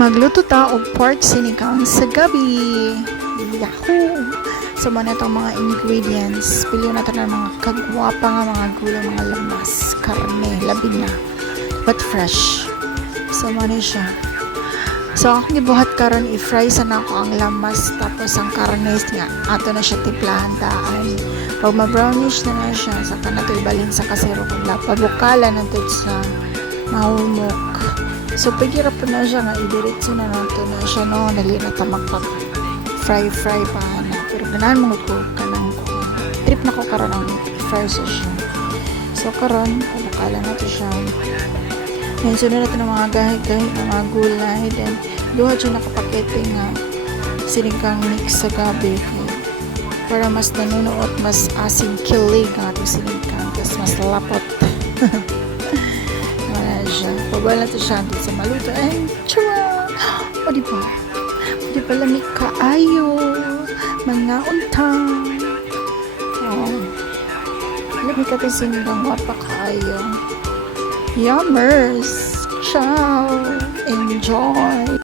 Magluto ta og pork sinigang sa gabi. Yahoo! So, muna itong mga ingredients. Pili na ito ng mga kagwapa nga mga gulay, mga lamas, karne, labi na. But fresh. So, muna siya. So, akong gibuhat karon i-fry sana ako ang lamas tapos ang karne nga ato na siya tiplahan daan. Pag ma-brownish na siya, saka na ito ibalin sa kasero kung lapabukala na ito sa mahumok. So, paghirap po na siya nga, idiritso na nato na siya, no? Dali na ito magpag-fry pa na. Pero ganahan mo ko, kanang ko. Trip na ko karon ang fry sa siya. So, karon, pabukala na ito siya. Ngayon, sunod natin ng mga gahit-gahit ng mga gulay. Then, duha siya nakapakete nga sinigang mix sa gabi. Para mas nanunuot, mas asin kilig ang ating sinigang. Tapos mas lapot. Pabala to siya sa maluto. Ay, tara! O diba? O diba lamig kaayo? Mga untang. O. Lamig ka itong sinigang. Wapa kaayo. Yummers! Ciao! Enjoy!